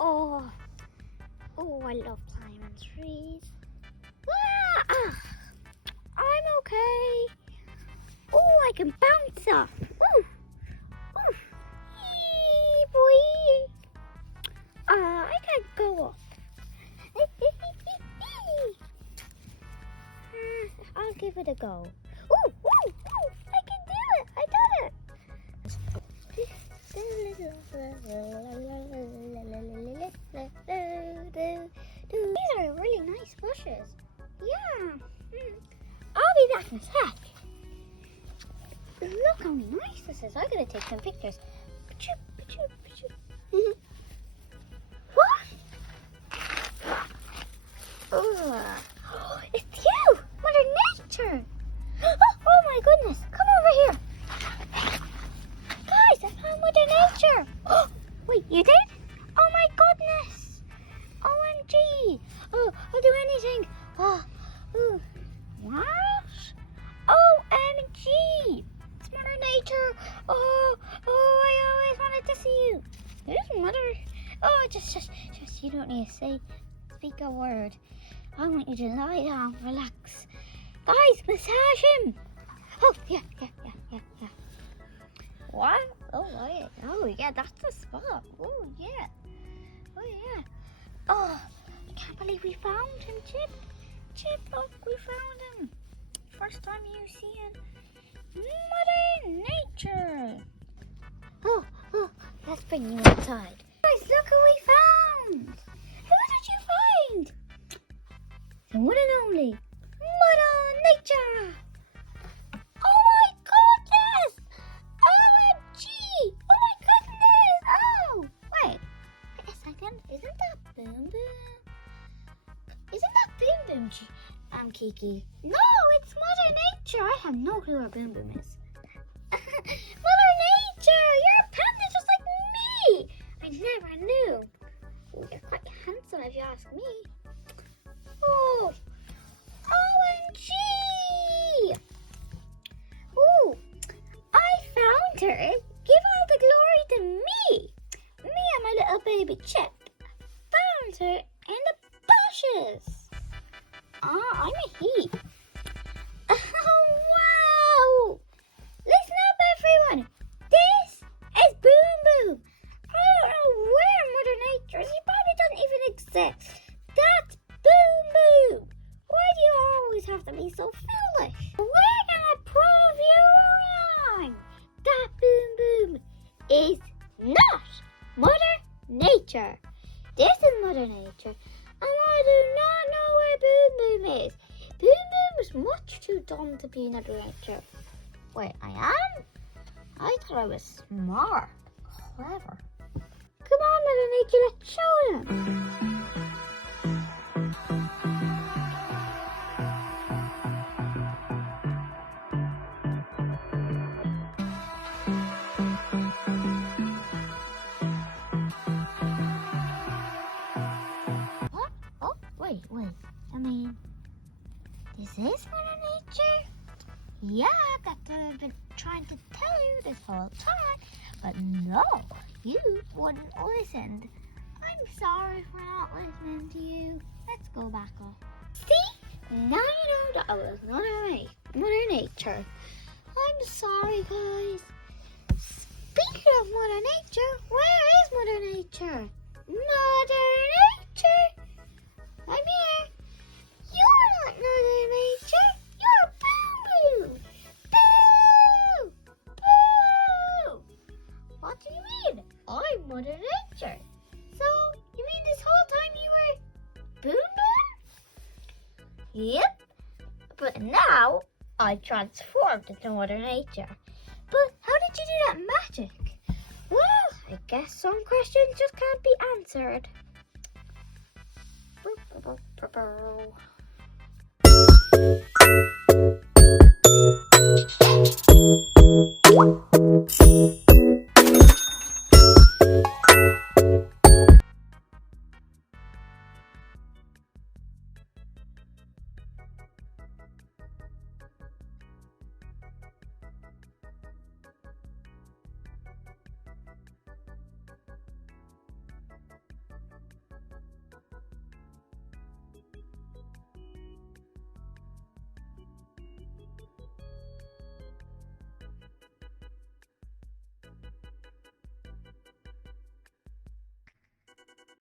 Oh, I love climbing trees. I'm okay. Oh, I can bounce off. Yee, boy. I can't go up. I'll give it a go. I can do it. I done it. These are really nice bushes. Yeah. I'll be back in a sec. Look how nice this is. I gotta take some pictures. What? It's you, Mother Nature. Oh my goodness. Come over here. Guys, I found Mother Nature. Wait, you did? Oh my goodness. OMG. Oh, I'll do anything. What? OMG. It's Mother Nature. Oh, I always wanted to see you. There's Mother. Oh, just, you don't need to speak a word. I want you to lie down, relax. Guys, massage him. Oh, yeah. What? Oh, yeah, that's the spot. Oh, yeah. Oh, I can't believe we found him, Chip. Chip, look, we found him. First time you see him. Mother Nature. Oh, let's bring you inside. Guys, look who we found. Who did you find? The one and only Mother Nature. Oh my goodness! OMG! Oh my goodness! Oh, wait a second. Isn't that Boom Boom? Kiki? No, it's Mother Nature. I have no clue where Boom Boom is. Mother Nature, you're a panda just like me. I never knew. Oh, you're quite handsome if you ask me. Oh, OMG! Oh, I found her. Give all the glory to me. Me and my little baby Chip found her in the bushes. I'm a he. Oh, wow! Listen up, everyone. This is Boom Boom. I don't know where Mother Nature is. He probably doesn't even exist. That's Boom Boom. Why do you always have to be so foolish? We're gonna prove you wrong. That Boom Boom is not Mother Nature. This is Mother Nature, and I do not know where Boom Boom is. Boom Boom is much too dumb to be Mother Nature. Wait, I am? I thought I was smart, clever. Come on, Mother Nature, let's show them. What? Oh, wait. I mean, this is Mother Nature? Yeah, that's what I've been trying to tell you this whole time. But no, you wouldn't listen. I'm sorry for not listening to you. Let's go back up. See? Now you know that I was Mother Nature. I'm sorry, guys. Speaking of Mother Nature, where is Mother Nature? Mother Nature? I'm here. You're not Mother Nature. You're Boom Boom. Boo! Boo! What do you mean? I'm Mother Nature. So, you mean this whole time you were Boom Boom? Yep. But now, I transformed into Mother Nature. But how did you do that magic? Well, I guess some questions just can't be answered.